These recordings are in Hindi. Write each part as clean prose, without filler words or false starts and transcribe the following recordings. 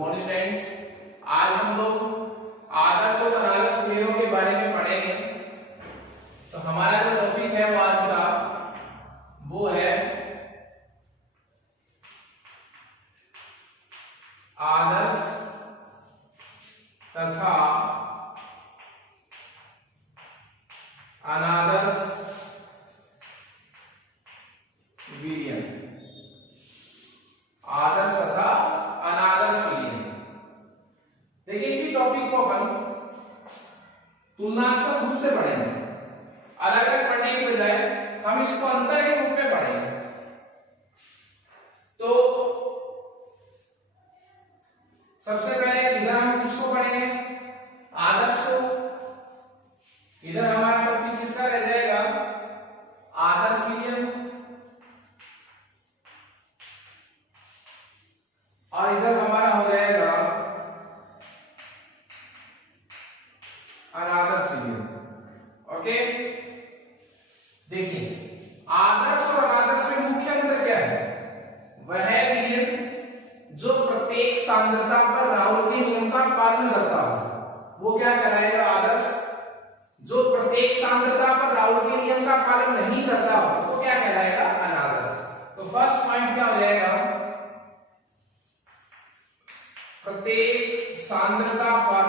मॉर्निंग फ्रेंड्स, आज हम लोग आदर्श और अनादर्श क्रियाओं के बारे में पढ़ेंगे। तो हमारा जो टॉपिक है वो आज का वो है आदर्श तथा अनादर्श विलयन। आदर्श तथा अनादर्श विलयन। देखिए, इसी टॉपिक को अपन तुलनात्मक रूप से पढ़ेंगे। अलग अलग पढ़ने की बजाय हम इसको अंतर के रूप में पढ़ेंगे। तो सबसे पहले इधर हम किसको पढ़ेंगे? आदर्श को। इधर हमारा टॉपिक किसका रह जाएगा? आदर्श विलयन। और इधर हमारा हो जाएगा अनादर्श विलयन। ओके, देखिए आदर्श और अनादर्श में मुख्य अंतर क्या है? वह विलयन जो प्रत्येक सांद्रता पर राउल के नियम का पालन करता हो वो क्या कहलाएगा? आदर्श। जो प्रत्येक सांद्रता पर राउल के नियम का पालन नहीं करता हो वो क्या कहलाएगा? अनादर्श। तो फर्स्ट पॉइंट क्या हो जाएगा? प्रत्येक सांद्रता पर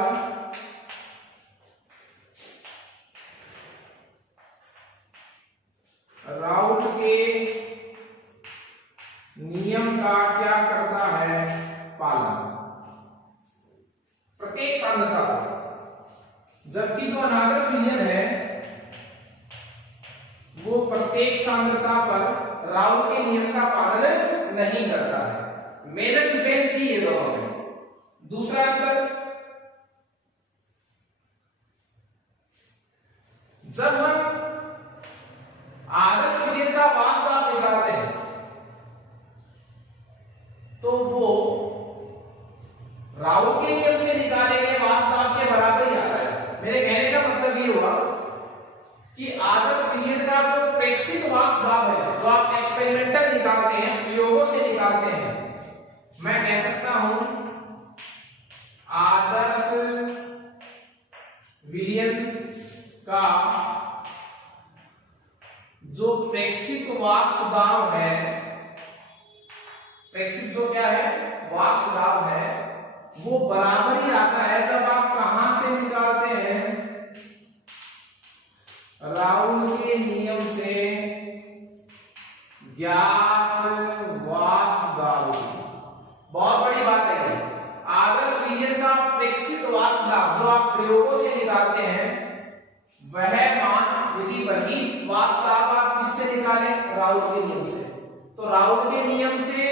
राउल के नियम का क्या करता है? पालन। प्रत्येक सांद्रता पर। जबकि जो अनादर्श विलयन है वो प्रत्येक सांद्रता पर राउल के नियम का पालन नहीं करता है। मेजर डिफरेंस ही ये दोनों में। दूसरा अंतर, जब हम आदर्श विलयन का वास्तव निकालते हैं तो वो राउल के नियम से निकाले गए वास्तव के बराबर ही आता है। मेरे कहने का मतलब ये हुआ कि आदर्श विलयन का जो प्रेक्षित वास्तव है, जो आप एक्सपेरिमेंटल निकालते हैं, प्रयोगों से निकालते हैं, मैं कह सकता हूं आदर्श विलयन का जो प्रेक्षित वास्तव है, प्रेक्षित जो क्या है? वास्तव है, वो बराबर ही आता है जब आप कहां से निकालते हैं? राउल के नियम से ज्ञात वास्तव। बहुत बड़ी बात है। आदर्श विलयन का प्रेक्षित वास्तव जो आप प्रयोगों से निकालते हैं वह मान, यदि वही वास्तव आप किससे निकाले? राउल के नियम से। तो राउल के नियम से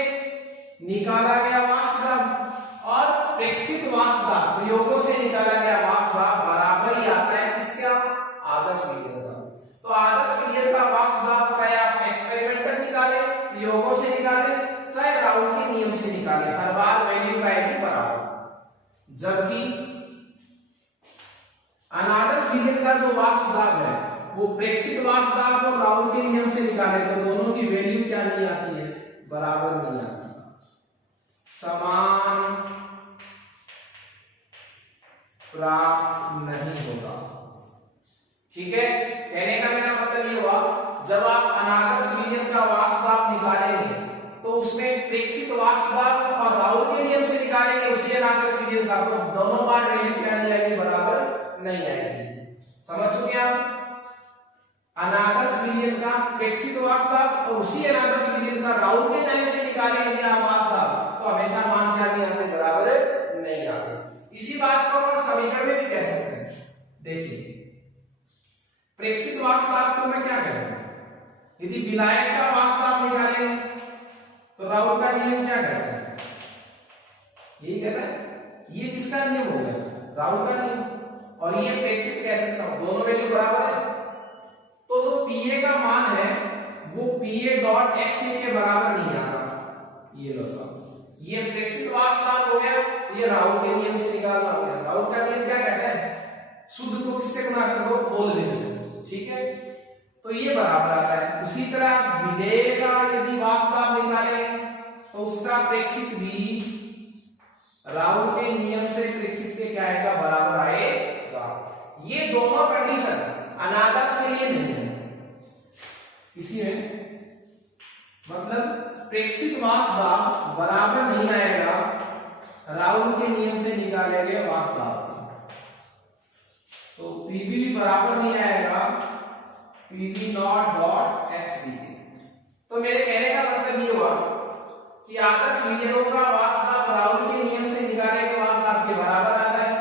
निकाला गया वास्तव और प्रेक्षित वास्तव, प्रयोगों से निकाला गया वास्तव बराबर ही आता है किसका? आदर्श विलयन का। तो आदर्श विलयन का वास्तव चाहे आप एक्सपेरिमेंटल निकाले, प्रयोगों से निकाले, चाहे राउल के नियम से निकाले, हर बार वैल्यू आएगी बराबर। जबकि अनादर्श विलयन का जो वास्तव है वो प्रेक्षित वास्तव और राउल के नियम से निकाले तो दोनों की वैल्यू क्या नहीं आती है? बराबर नहीं आती, समान प्राप्त नहीं होता। ठीक है, कहने का मेरा मतलब ये हुआ, जब आप अनादर्श विलयन का वास्तव निकालेंगे तो उसमें प्रेक्षित वास्तव और राउल के नियम से निकालेंगे उसी अनादर्श विलयन का, तो दोनों बार वैल्यू क्या नहीं आएगी? बराबर नहीं आएगी। समझ चुके आप? अनादर्श विलयन का प्रेक्षित वास्तव और उसी अनादर्श विलयन का राउल के नियम से निकालेंगे आप वास्तव तो हमेशा मान क्या नहीं आते? बराबर नहीं आते। इसी बात को अपन समीकरण में भी कह सकते हैं। देखिए, प्रेक्षित वास्तव को मैं क्या कहूं? यदि विलायक का वास्तव निकालेंगे तो राउल का नियम क्या कहता है? यही कहता है। ये किसका नियम हो गया? राउल का नियम। और ये प्रेक्षित कह सकता हूं, दोनों वैल्यू बराबर है। तो जो पीए का मान है वो पीए डॉट एक्सए के बराबर नहीं आता। ये लो साहब, ये प्रेक्षित वास्तव हो गया, ये राउल के नियम से निकालना हो गया। राउल का नियम क्या कहता है? शुद्ध को किससे गुणा कर दो? होल लिमिट से। ठीक है, तो ये बराबर आता है। उसी तरह विधेय का यदि वास्तव निकालेंगे तो उसका प्रेक्षित भी राहुल के नियम से प्रेक्षित के क्या आएगा, बराबर आएगा। ये दोनों कंडीशन अनादर्श के लिए नहीं है, किसी में मतलब प्रेक्षित वाष्प दाब बराबर नहीं आएगा राहुल के नियम से निकाले गए वाष्प दाब का। तो पीबी भी बराबर नहीं आएगा पीबी नॉट डॉट एक्सबी। तो मेरे कहने का मतलब ये हुआ कि आदर्श विलयनों का वाष्प दाब राहुल के नियम से निकाले गए वाष्प दाब के बराबर आता है,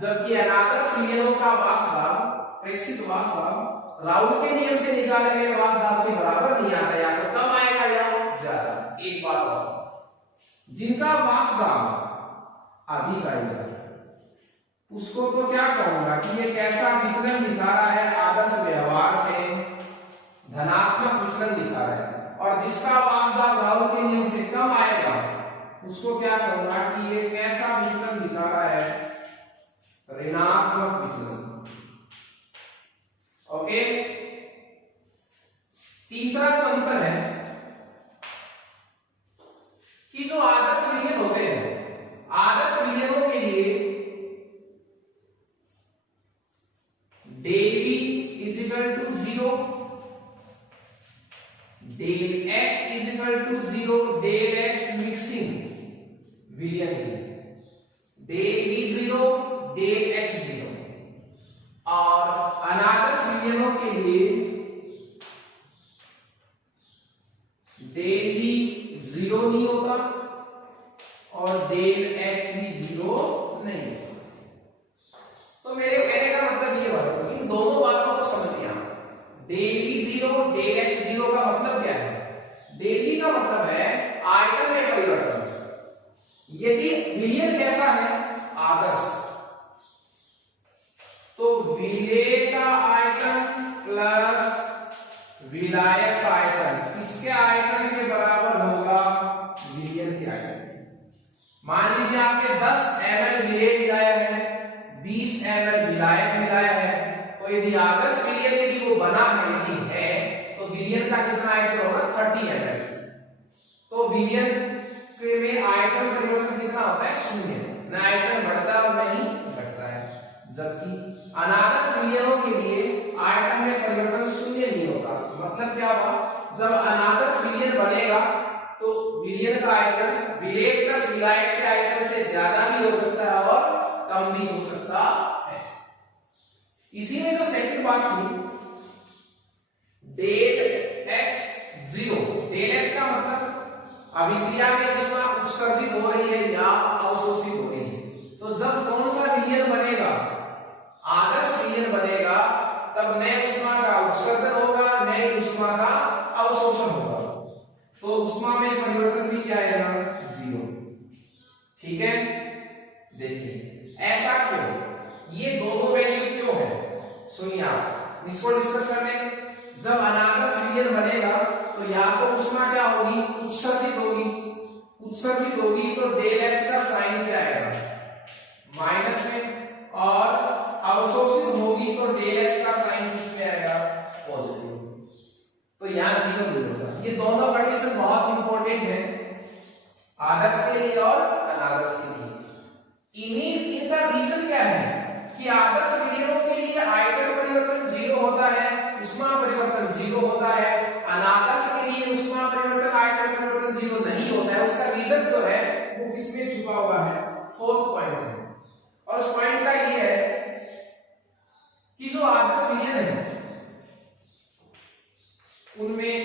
जबकि अनादर्श विलयनों का वाष्प दाब, प्रेक्षित वाष्प दाब राहुल के नियम से निकाले गए वाष्प दाब के बराबर नहीं आता, या तो कम आएगा या ज्यादा। एक बात और, जिनका वाष्प दाब अधिक आएगा उसको तो क्या कहूंगा कि ये कैसा विचलन दिखा रहा है, आदर्श व्यवहार से धनात्मक विचलन दिखा रहा है, और जिसका वाष्प दाब राहुल के नियम से कम आएगा उसको क्या कहूंगा कि ये कैसा विचलन दिखा रहा है, ऋणात्मक विचलन। ओके, तीसरा जो अंतर है कि जो आदर्श विलयन होते हैं, आदर्श विलयनों के लिए del B is equal to 0, del X is equal to 0, del X mixing विलयन की, डेल बी 0, डेल एक्स 0। और अनादर्श विलयनों के लिए डेल बी 0 नहीं होता और डेल एक्स भी 0 नहीं होता। तो मेरे कहने का मतलब ये हुआ, इन दोनों बातों को समझिए आप। डेल बी 0, डेल एक्स 0 का मतलब क्या है? डेल बी का मतलब है आयतन में परिवर्तन। यदि विलयन कैसा है, आदर्श, तो विलेय का आयतन प्लस विलायक का आयतन किसके आयतन के बराबर होगा, विलयन के आयतन। मान लीजिए आपने 10 ml विलेय मिलाया है, 20 ml विलायक मिलाया है, तो यदि आदर्श विलयन यदि वो बना है, यदि है, तो विलयन का कितना आयतन होगा, 30 ml। तो विलयन में आयतन परिवर्तन कितना होता है, 0, न आयतन बढ़ता है और नहीं घटता है। जबकि अनादर्श विलयनों के लिए आयतन में परिवर्तन 0 नहीं होता। मतलब क्या हुआ, जब अनादर्श विलयन बनेगा तो विलयन का आयतन विलेय प्लस विलायक के आयतन से ज्यादा भी हो सकता है और कम भी हो सकता है। इसी में जो सेकंड बात थी, डेल एक्स 0, डेल एक्स का मतलब अभिक्रिया में ऊष्मा उत्सर्जित हो रही है या अवशोषित हो रही है। तो जब कौन सा विलयन बनेगा, आदर्श विलयन बनेगा, तब नए ऊष्मा का उत्सर्जन होगा, नए ऊष्मा का अवशोषण होगा। तो ऊष्मा में परिवर्तन भी क्या आएगा, 0। ठीक है, देखिए ऐसा क्यों, ये दोनों वैल्यू क्यों है, सुनिए आप, इसको डिस्कस करने। जब अनादर्श विलयन बनेगा तो या तो ऊष्मा क्या होगी, उत्सर्जित होगी, उत्सर्जित होगी तो डेल एक्स का साइन क्या आएगा, माइनस में, और अवशोषित होगी तो डेल एक्स का साइन किसमें आएगा, पॉजिटिव। तो यहां 0 नहीं होगा। ये दोनों कंडीशन बहुत इंपॉर्टेंट है आदर्श के लिए और अनादर्श के लिए। इनका रीजन क्या है कि आदर्श विलयनों के लिए आयतन परिवर्तन 0 होता है, ऊष्मा परिवर्तन 0 होता है, अनादर्श के लिए ऊष्मा परिवर्तन आयतन परिवर्तन 0 नहीं होता है। उसका रीजन जो है वो किसमें छुपा हुआ है, 4th पॉइंट में। और उस पॉइंट का ये है कि जो आदर्श विलयन है उनमें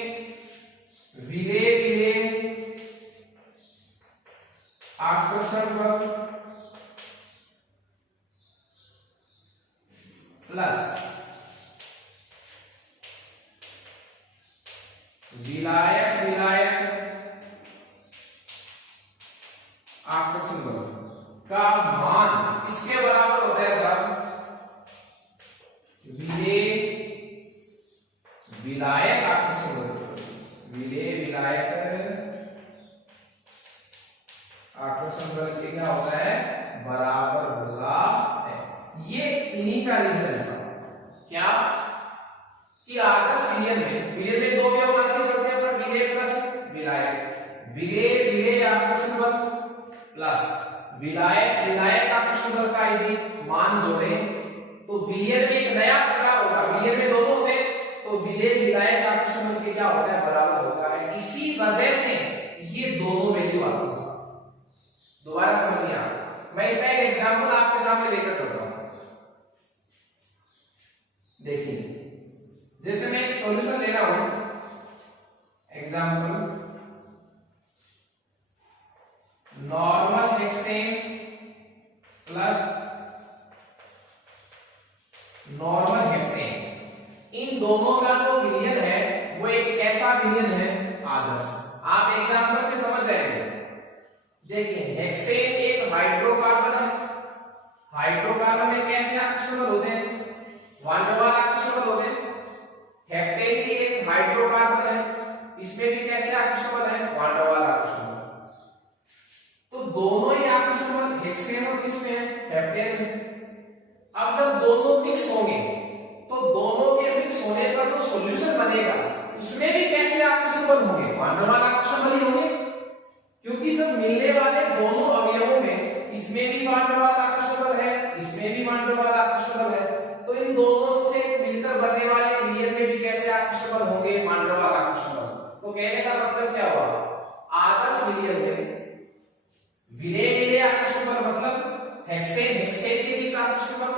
विलेय आकर्षण बल प्लस विलायक आकर्षण बल का मान किसके बराबर होता है साहब, विलायक आकर्षण बल, विलायक आकर्षण बल के क्या होता है, बराबर होगा है। ये इन्हीं का रीजन है साहब, क्या कि आदर्श विलयन में दो व्यवमान की जरूरत है, पर विलेय प्लस विलायक, विलेय आकर्षण बल प्लस विलायक विलायक आकर्षण बल का यदि मान जोड़े तो विलयन में एक नया प्रकार होगा। विलयन में दोनों होते तो विलय विलायक आकर्षण बल के क्या होता है, बराबर होता है। इसी वजह से ये दोनों वैल्यू आती है। दोबारा समझिए आप, मैं इसका एक एग्जांपल आपके सामने लेकर चलता हूं। देखिए जैसे मैं एक सॉल्यूशन ले रहा हूं, example normal hexane plus normal heptane, इन दोनों का जो विलयन है वो एक कैसा विलयन है, आदर्श। आप एग्जांपल से समझ जाएंगे। देखिए हेक्सेन एक हाइड्रोकार्बन है, हाइड्रोकार्बन में कैसे आकर्षण बल होते हैं, वान डेर वाल आकर्षण बल होते हैं। हेप्टेन भी एक हाइड्रोकार्बन है, इसमें भी कैसे आकर्षण बल है, वान डेर वाल आकर्षण बल। तो दोनों ही आकर्षण बल हेक्सेन और किसमें है, हेप्टेन में। अब जब दोनों मिक्स होंगे तो दोनों के मिक्स होने पर जो सॉल्यूशन बनेगा उसमें भी कैसे आकर्षण बल होंगे, वान डेर वाल आकर्षण बल ही होंगे। क्योंकि जब मिलने वाले दोनों अवयवों में इसमें भी वान डेर वाल आकर्षण बल है, इसमें भी वान डेर वाल आकर्षण बल है, तो इन दोनों से मिलकर बनने वाले विलयन में भी कैसे आकर्षण बल होंगे, वान डेर वाल आकर्षण बल। तो कहने का मतलब क्या हुआ, आदर्श विलयन में विलय विलय आकर्षण बल मतलब हेक्सेन हेक्सेन के बीच आकर्षण बल,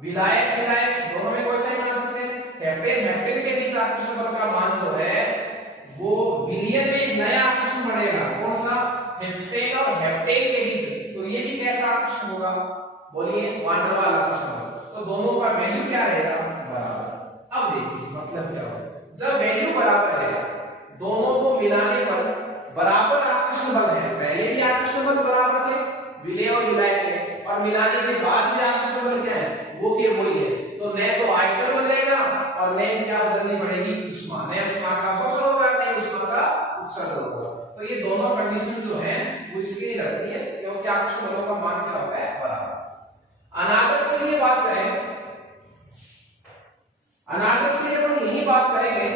विलायक विलायक दोनों में कोई सा मान सकते हैं, हेप्टेन हेप्टेन के बीच आकर्षण बल का मान जो है वो विलयन में एक नया आकर्षण बढ़ेगा। कौन सा, हेक्सेन और हेप्टेन के बीच। तो ये भी कैसा आकर्षण होगा, बोलिए, वान डेर वाल आकर्षण। तो दोनों का वैल्यू क्या रहेगा, बराबर। अब देखिए मतलब क्या होगा, जब वैल्यू बराबर है दोनों को मिलाने पर बराबर आकर्षण बल है। पहले भी आकर्षण बल बराबर थे विलय और विलायक में, और मिलाने के बाद भी आकर्षण बल क्या है, वो के वही है। तो न तो आयतन बदलेगा और न क्या बदलनी पड़ेगी, उष्मा। न उष्मा का अवशोषण होगा, न उष्मा का उत्सर्जन होगा। तो ये दोनों कंडीशन जो है वो इसलिए लगती है क्योंकि आकर्षण बलों का मान क्या होता है, बराबर। अनादर्श के लिए बात करें, अनादर्श के लिए हम यही बात करेंगे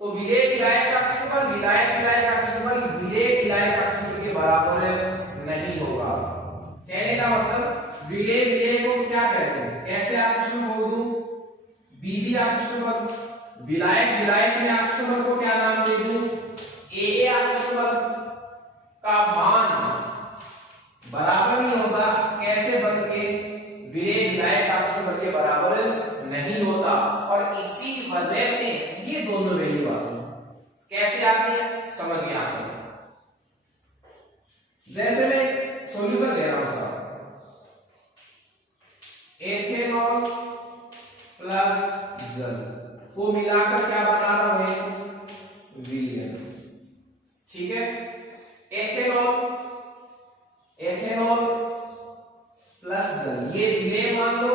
तो विलय विलायक आकर्षण बल विलायक विलायक आकर्षण बल विलय विलायक आकर्षण बल के बराबर नहीं होगा। कहने का मतलब विलय विलय को क्या कहते हैं, कैसे आकर्षण बोल दूं, बीवी आकर्षण बल। विलायक विलायक में आकर्षण बल को क्या नाम दे दूं, ए आकर्षण बल का मान बराबर नहीं होता, कैसे बल के, विलय विलायक आकर्षण बल के बराबर नहीं होता। और इसी वजह से ये दोनों वैल्यू आती है। कैसे आती है समझिए आप। जैसे मैं सॉल्यूशन दे रहा हूं साहब, एथेनॉल प्लस जल को मिलाकर क्या बना रहा हूं, विलयन। ठीक है, एथेनॉल एथेनॉल प्लस जल, ये विलय मान लो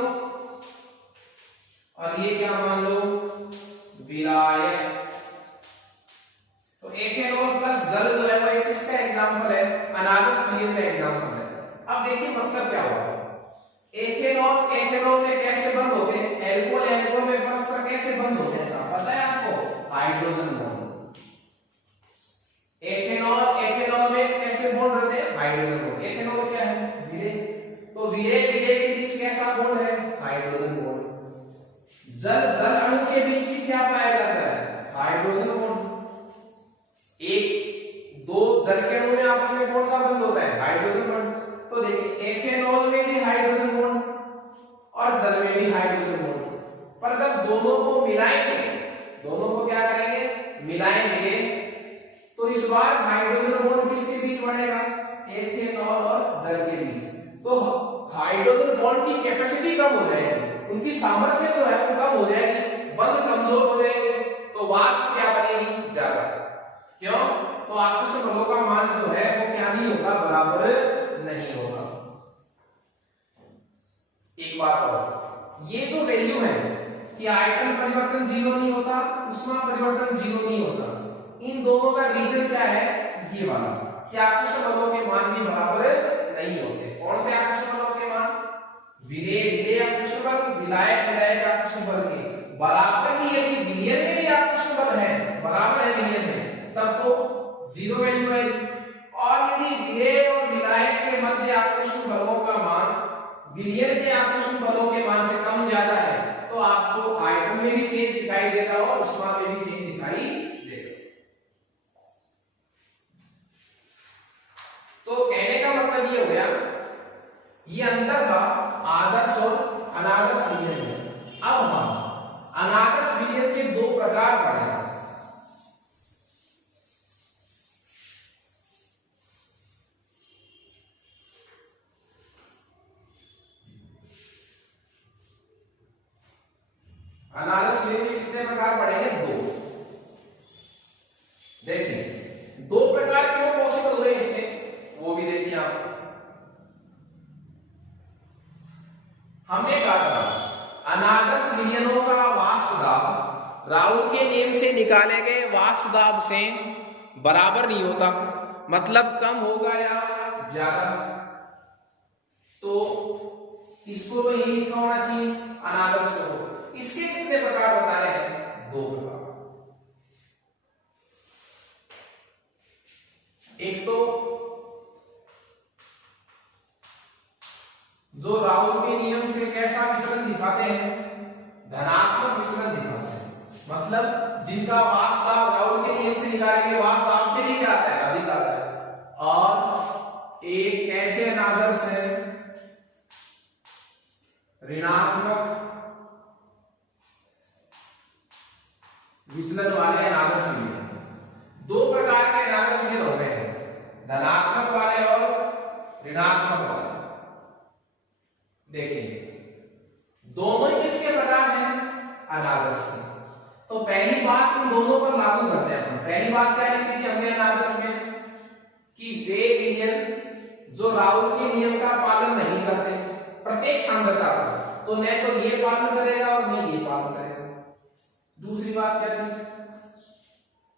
और ये क्या मान लो, विलायक। तो एथेनॉल प्लस जल जो है वो एक किसका एग्जांपल है, अनादर्श विलयन का एग्जांपल है। अब देखिए मतलब क्या होगा, एथेनॉल एथेनॉल में कैसे बंद होते हैं, एल्कोहल एल्कोहल में परस्पर कैसे बंद होते हैं, साहब पता है आपको, हाइड्रोजन बॉन्ड। एथेनॉल एथेनॉल में कैसे बॉन्ड रहते हैं, हाइड्रोजन बॉन्ड। एथेनॉल क्या है, विलय। तो विलय विलय के बीच कैसा बॉन्ड है, हाइड्रोजन बॉन्ड। जल जल अणु के बीच भी क्या पाया जाता है, हाइड्रोजन बॉन्ड। एक दो जल के अणु में आपस में कौन सा बंद होता है, हाइड्रोजन बॉन्ड। तो देखिए एथेनॉल में भी हाइड्रोजन बॉन्ड और जल में भी हाइड्रोजन बॉन्ड। पर जब दोनों को मिलाएंगे, दोनों को क्या करेंगे, मिलाएंगे, तो इस बार हाइड्रोजन बॉन्ड किसके बीच बढ़ेगा, एथेनॉल और जल के बीच। तो हाइड्रोजन बॉन्ड की कैपेसिटी कम हो जाएगी, उनकी सामर्थ्य जो है वो कम हो जाएगी, बंध कमजोर हो जाएंगे, तो वाष्प क्या बनेगी, ज्यादा। क्यों, तो आकर्षण बलों का मान जो है वो क्या नहीं होगा, बराबर नहीं होगा। एक बात और, ये जो वैल्यू है कि आयतन परिवर्तन जीरो नहीं होता, उष्मा परिवर्तन जीरो नहीं होता, इन दोनों का रीजन क्या है, ये वाला कि आकर्षण बलों के मान भी बराबर नहीं होते। कौन से आकर्षण बलों के मान, विलय विलय आकर्षण बल विलायक विलायक आकर्षण बल के बराबर ही यदि विलयन में भी आकर्षण बल है, बराबर है विलयन में, तब तो जीरो वैल्यू आएगी। और यदि विलय और विलायक के मध्य आकर्षण बलों का मान विलयन के आकर्षण बलों के मान से कम ज्यादा है तो आपको आयतन में भी चेंज दिखाई देगा और उष्मा में भी चेंज दिखाई देगा। तो कहने का मतलब ये हो गया, ये अंतर था आदर्श और अनादर्श विलयन में। अब हम अनादर्श विलयन के दो प्रकार पढ़ेंगे। अनादर्श विलयन के कितने प्रकार पढ़ेंगे? दो। देखिए दो प्रकार क्यों पॉसिबल हुए इसमें, वो भी देखिए आप। हमने कहा था अनादर्श विलयनों का वाष्प दाब राउल के नियम से निकाले गए वाष्प दाब से बराबर नहीं होता, मतलब कम होगा या ज्यादा। तो इसको तो यही लिखा होना चाहिए अनादर्श को। इसके कितने प्रकार बता रहे हैं? दो प्रकार। एक तो जो राउल के नियम से कैसा विचलन दिखाते हैं? धनात्मक विचलन दिखाते हैं, मतलब जिनका वाष्प दाब राउल के नियम से निकालेंगे वाष्प दाब से भी क्या आता है? अधिक आता है। और एक ऐसे अनादर्श है ऋणात्मक विचलन वाले अनादर्श विलयन। दो प्रकार के अनादर्श विलयन हो गए हैं, धनात्मक वाले और ऋणात्मक वाले। देखिए दोनों ही किसके प्रकार हैं? अनादर्श के। तो पहली बात इन दोनों पर लागू करते हैं। पहली बात क्या लिखी थी हमने अनादर्श में कि वे विलयन जो राउल के नियम का पालन नहीं करते प्रत्येक सांद्रता पर, तो न तो ये पालन करेगा और न ये पालन करेगा। दूसरी बात क्या थी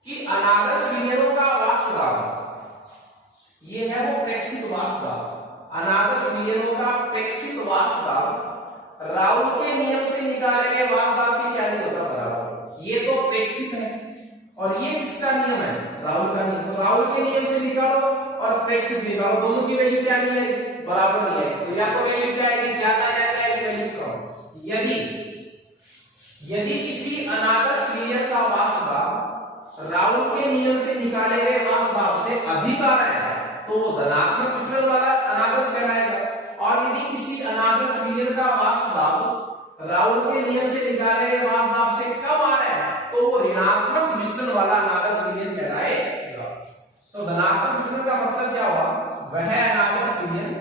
कि अनादर्श विलयनों का वाष्प दाब, ये है वो प्रेक्षित वाष्प दाब। अनादर्श विलयनों का प्रेक्षित वाष्प दाब राउल के नियम से निकाले गए वाष्प दाब की क्या नहीं होता? बराबर। ये तो प्रेक्षित है और ये किसका नियम है? राउल का नियम। तो राउल के नियम से निकालो और प्रेक्षित निकालो, दोनों की वैल्यू क्या नहीं है? बराबर नहीं है। तो या तो वैल्यू क्या आएगी? ज्यादा, या क्या आएगी? वैल्यू कम। यदि किसी अनादर्श विलयन का वाष्प दाब राउल के नियम से निकाले गए वाष्प दाब से अधिक आ रहा है तो वो धनात्मक विचलन वाला अनादर्श कहलाएगा। और यदि किसी अनादर्श विलयन का वाष्प दाब राउल के नियम से निकाले गए वाष्प दाब से कम आ रहा है तो वो ऋणात्मक विचलन वाला अनादर्श विलयन कहलाएगा। तो धनात्मक विचलन का मतलब क्या हुआ? वह अनादर्श विलयन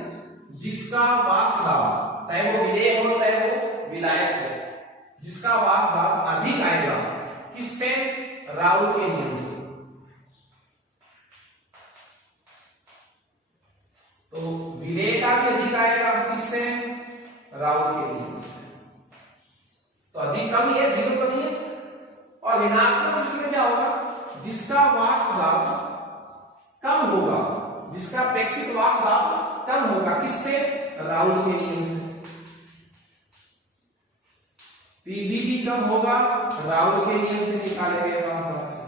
जिसका वाष्प दाब, चाहे वो विलेय हो चाहे वो विलायक हो, जिसका वाष्प दाब अधिक आएगा किससे? राउल के नियम से। तो विलेय का भी अधिक आएगा किससे? राउल के नियम से। तो अधिक कम ही है, जीरो तो नहीं है। और ऋणात्मक विचलन क्या होगा? जिसका वाष्प दाब कम होगा, जिसका प्रेक्षित वाष्प दाब कम होगा किससे? राउल के नियम से। पीबी भी कम होगा राउल के नियम से निकाले गए वाष्प दाब से।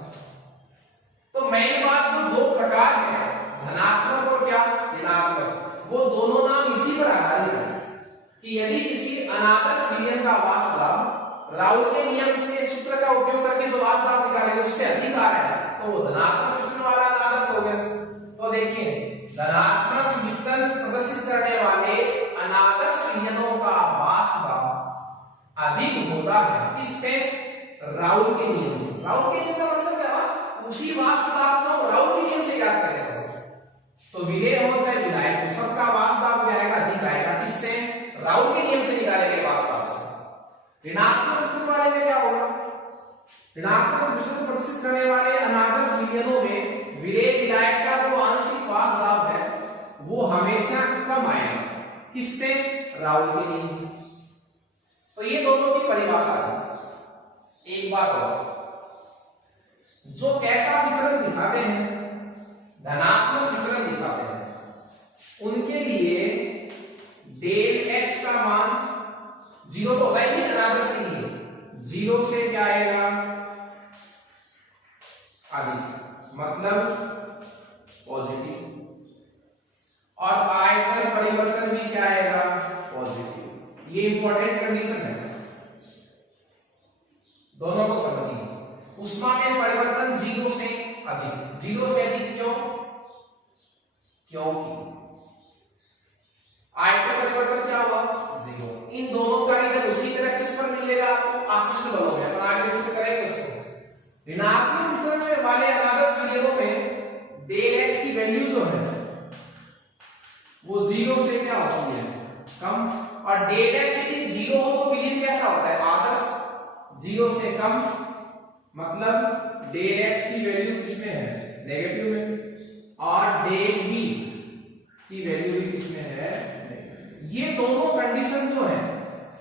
तो मेन बात जो दो प्रकार है धनात्मक और क्या ऋणात्मक, वो दोनों नाम इसी पर आधारित है कि यदि किसी अनादर्श विलयन का वाष्प दाब राउल के नियम से सूत्र का उपयोग करके जो वाष्प दाब निकालेंगे उससे अधिक आ रहा है तो वो धनात्मक विचलन वाला अनादर्श हो गया। तो देखिए धनात्मक विचलन प्रदर्शित करने वाले अनादर्श विलयनों का वाष्प दाब अधिक होता है किससे? राउल के नियम से। राउल के नियम का मतलब क्या हुआ? उसी वाष्प दाब को राउल के नियम से याद करेगा। तो विलेय हो चाहे विलायक हो, सबका वाष्प दाब क्या आएगा? अधिक आएगा किससे? राउल के नियम से निकाले गए वाष्प दाब से। ऋणात्मक विचलन वाले में क्या होगा? ऋणात्मक विचलन प्रदर्शित करने वाले अनादर्श विलयनों में विलेय विलायक का जो आंशिक वाष्प दाब है वो हमेशा कम आएगा किससे? राउल के नियम से। तो ये दोनों की परिभाषा है। एक बात और, जो कैसा विचलन दिखाते हैं? धनात्मक विचलन दिखाते हैं, उनके लिए डेल एक्स का मान जीरो तो होगा ही नहीं अनादर्श के लिए। जीरो से क्या आएगा? अधिक, मतलब पॉजिटिव। और आयतन ये इंपॉर्टेंट कंडीशन है, दोनों को समझिए। ऊष्मा में परिवर्तन 0 से अधिक, 0 से अधिक क्यों? क्योंकि आयतन परिवर्तन क्या हुआ? 0। इन दोनों का रीजन उसी तरह किस पर मिलेगा आपको? आकृष्ट बलों में। अपन आगे डिस्कस करेंगे उसको। ऋणात्मक विचलन में वाले अनादर्श विलयनों में डेल एक्स की वैल्यू जो है वो 0 से क्या होती है? कम। और डेल एक्स यदि 0 हो तो विलयन कैसा होता है? आदर्श। 0 से कम मतलब डेल एक्स की वैल्यू किसमें है? नेगेटिव में। और डेल बी की वैल्यू भी किसमें है? नेगेटिव। ये दोनों कंडीशन जो है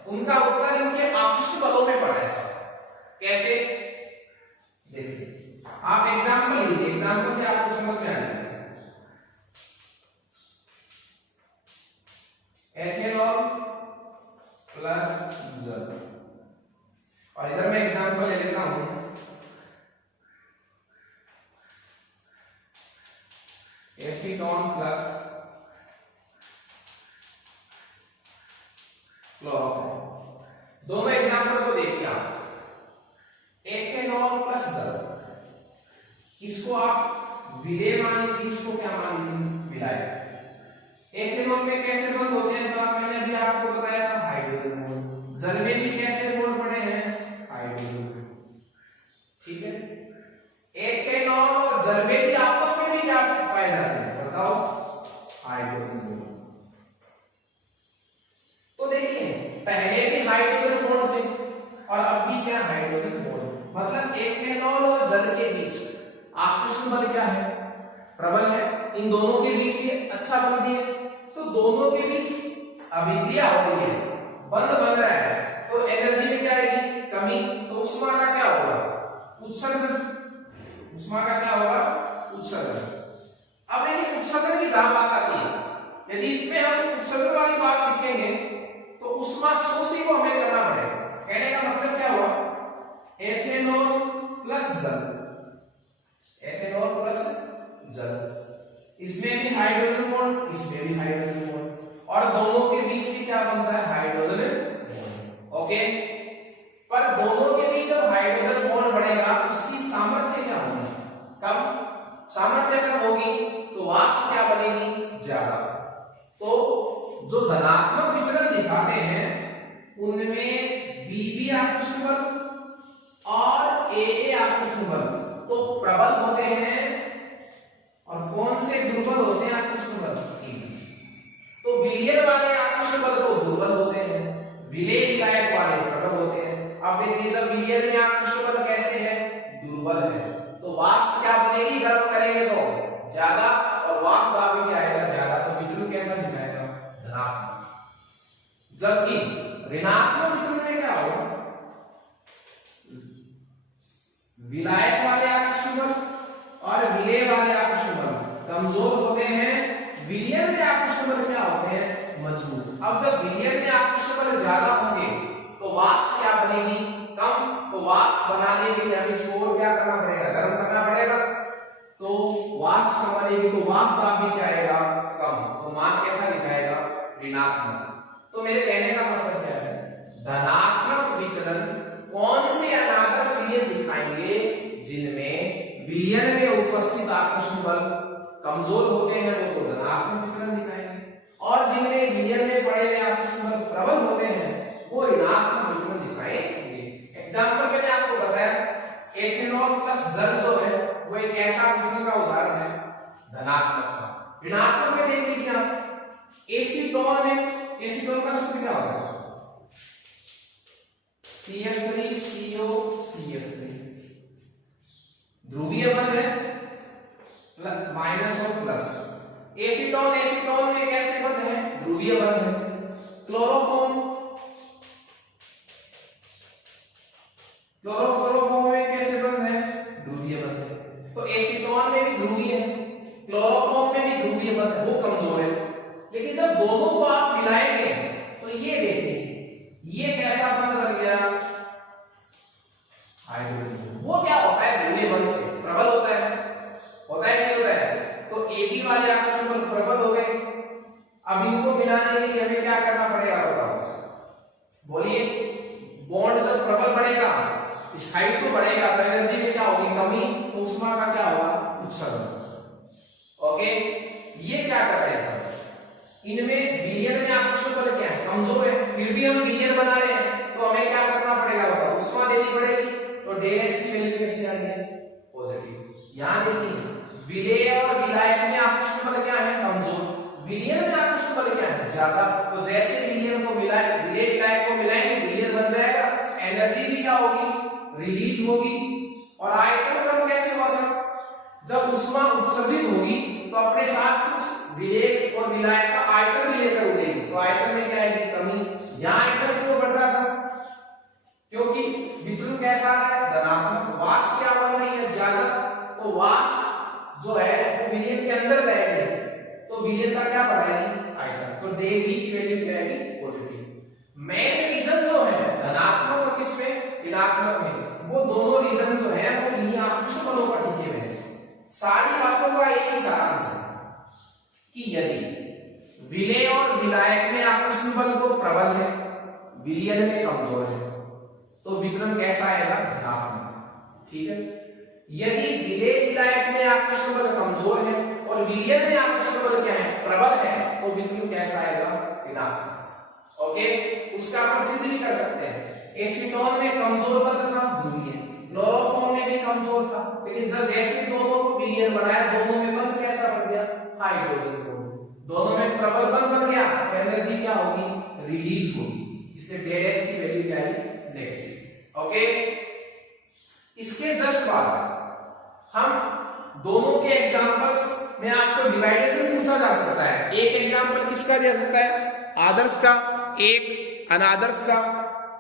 उनका उत्तर इनके आकृष्ट बलों में पड़ा है साहब। कैसे? देखिए, आप एग्जांपल लीजिए, एग्जांपल से आपको समझ में आ जाएगा। एथेनॉल प्लस जल, और इधर मैं एग्जांपल ले लेता हूं एसीटोन प्लस क्लोरोफॉर्म। दोनों एग्जांपल को देखिए आप। एथेनॉल प्लस जल, इसको आप विलेय मान लीजिए, इसको क्या मान लीजिए? विलायक। एथेनॉल में कैसे बंद होते हैं साहब? मैंने अभी आपको बताया था, हाइड्रोजन बॉन्ड। जल में भी कैसे बॉन्ड पड़े हैं? हाइड्रोजन। ठीक है। एथेनॉल और जल में भी आपस में भी क्या पाए जाते हैं? बताओ, हाइड्रोजन बॉन्ड। तो देखिए, पहले भी हाइड्रोजन बॉन्ड थे और अब भी क्या? Hydrogen bond. मतलब एथेनॉल और जल के बीच आकृष्ट बल क्या है? प्रबल है। इन दोनों के बीच भी अच्छा बल भी है, तो दोनों के बीच अभिक्रिया हो रही है, बंध बन रहा है, तो एनर्जी में क्या आएगी? कमी। तो ऊष्मा का क्या होगा? उत्सर्जन। ऊष्मा का क्या होगा? उत्सर्जन। अब देखिए, उत्सर्जन की जहां बात आती है, यदि इसमें हम उत्सर्जन वाली बात लिखेंगे तो ऊष्मा शोषी को हमें करना पड़ेगा। कहने का मतलब क्या हुआ? एथेनॉल प्लस जल, एथेनॉल प्लस जल, इसमें भी हाइड्रोजन बॉन्ड, इसमें भी हाइड्रोजन बॉन्ड, और दोनों के बीच भी क्या बनता है? Hydrogen bond. ओके। पर दोनों के बीच जब हाइड्रोजन बॉन्ड बढ़ेगा उसकी सामर्थ्य क्या होगी? कम। सामर्थ्य कम होगी तो वाष्प क्या बनेगी? ज्यादा। तो जो धनात्मक विचलन दिखाते हैं उनमें बीबी आकृष्ट बल और एए आकृष्ट बल तो प्रबल होते हैं, और कौन से दुर्बल होते हैं? आकृष्ट बल। तो विलयन वाले आकृष्ट बल तो दुर्बल होते हैं, विलेय विलायक वाले प्रबल होते हैं। अब देखिए, जब विलयन में आकृष्ट बल कैसे है? दुर्बल है, तो वाष्प क्या बनेगी? गर्म करेंगे तो ज्यादा, और वाष्प दाब भी आएगा ज्यादा, तो विचलन कैसा दिखाएगा? धनात्मक। जबकि ऋणात्मक विचलन में क्या होगा? विलायक वाले आकृष्ट बल और विलेय वाले आकृष्ट बल कमजोर होते हैं, विलयन में आकृष्ट बल क्या होते हैं? मजबूत। अब जब विलयन में आकृष्ट बल ज्यादा होंगे तो वाष्प क्या बनेगी? कम। तो वाष्प बनाने के लिए हमें इसको क्या करना पड़ेगा? गर्म करना पड़ेगा। तो वाष्प कम बनेगी तो वाष्प दाब भी क्या आएगा? कम। तो मान कैसा दिखाएगा? ऋणात्मक। तो मेरे कहने का मतलब क्या है? धनात्मक विचलन कौन से अनादर्श विलयन दिखाएंगे? जिनमें विलयन में उपस्थित आकर्षण बल कमजोर होते हैं वो तो धनात्मक विचलन दिखाएंगे, और जिनमें विलयन में पड़े हुए आकर्षण बल प्रबल होते हैं वो ऋणात्मक विचलन दिखाएंगे। एग्जांपल मैंने आपको बताया, एथेनॉल प्लस जल जो है वो एक ऐसा विचलन का उदाहरण है धनात्मक का। ऋणात्मक में देख लीजिए आप, एसीटोन है, एसीटोन का सूत्र क्या होगा? CH3CO CH3, ध्रुवीय बंध है, माइनस और प्लस। एसीटोन, एसीटोन में कैसे बंध है? ध्रुवीय बंध है। क्लोरोफॉर्म, क्लोरोफॉर्म में कैसे बंध है? ध्रुवीय बंध है। तो एसीटोन में भी ध्रुवीय है, क्लोरोफॉर्म में भी ध्रुवीय बंध है, वो कमजोर है। लेकिन जब दोनों को आप मिलाएंगे तो ये देखिए, ये कैसा बंध बन गया? हाइड्रोजन। वो क्या होता है? ध्रुवीय बंध से प्रबल होता है नहीं होता है? तो एबी वाले आकर्षण बल प्रबल हो गए। अब इनको मिलाने के लिए हमें क्या करना पड़ेगा? बताओ, बोलिए, बॉन्ड जब प्रबल बढ़ेगा, स्थायित्व तो बढ़ेगा, तो एनर्जी में क्या होगी? कमी, तो ऊष्मा का क्या होगा? उत्सर्जन। ओके, ये क्या कर रहे हैं? इनमें विलयन में आकर्षण बल क्या है? कमजोर है, फिर भी हम विलयन बना रहे हैं, तो हमें क्या करना पड़ेगा? बताओ, ऊष्मा देनी पड़ेगी। तो डेल एच की वैल्यू कैसे आ रही है? पॉजिटिव। यहां देखिए, विलेय और विलायक में आकर्षण बल क्या है? कमजोर। विलयन में आकर्षण बल क्या है? ज्यादा। तो जैसे विलयन को मिलाए, विलेय विलायक को मिलाएंगे, विलयन बन जाएगा, एनर्जी भी क्या होगी? रिलीज होगी। और आयतन कम कैसे हुआ सर? जब ऊष्मा उत्सर्जित होगी तो अपने साथ कुछ विलेय और विलायक का आयतन भी लेकर उड़ेगी, तो आयतन में क्या आएगी? कमी। यहाँ आयतन क्यों बढ़ रहा था? क्योंकि विचलन कैसा है? धनात्मक। वाष्प क्या बन रही है? ज्यादा। तो वाष्प जो है वो विलयन के अंदर जाएगी, तो विलयन का क्या बढ़ाएगी? आयतन। तो डेल वी की वैल्यू क्या आएगी? पॉजिटिव। मेन रीजन जो है धनात्मक और किसमें? ऋणात्मक में, वो दोनों रीजन जो है वो इन्हीं आकर्षण बलों पर टिके हुए हैं। सारी बातों का एक ही सारांश है कि यदि विलेय और विलायक में आकर्षण बल तो प्रबल है, विलयन में कमजोर है, तो विचलन कैसा आएगा? धनात्मक। ठीक है। यदि विलेय विलायक में आकर्षण बल कमजोर है और विलयन में आकर्षण बल क्या है? प्रबल है, तो विचलन कैसा आएगा? ऋणात्मक। ओके, उसका अपन सिद्ध भी कर सकते हैं। एसीटोन में कमजोर बल था, ध्रुवीय। क्लोरोफॉर्म में भी कमजोर था, लेकिन जब जैसे दोनों को विलयन बनाया, दोनों में बल कैसा बन गया? Hydrogen bond. दोनों में प्रबल बल बन गया, एनर्जी क्या होगी? रिलीज होगी। इसलिए डेल एच की वैल्यू क्या है? नेगेटिव। ओके, इसके जस्ट बाद हम दोनों के एग्जांपल्स में आपको डिवाइडेशन पूछा जा सकता है। एक एग्जांपल किसका दिया सकता है? आदर्श का, एक अनादर्श का।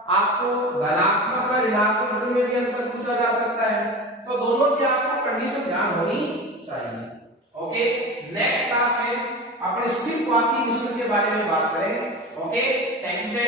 आपको धनात्मक और ऋणात्मक ध्रुव में भी अंतर पूछा जा सकता है, तो दोनों की आपको कंडीशन ध्यान होनी चाहिए। ओके, नेक्स्ट क्लास में अपने स्थिर क्वांटम मिश्रण के बारे में बात करेंगे। Okay, thank you.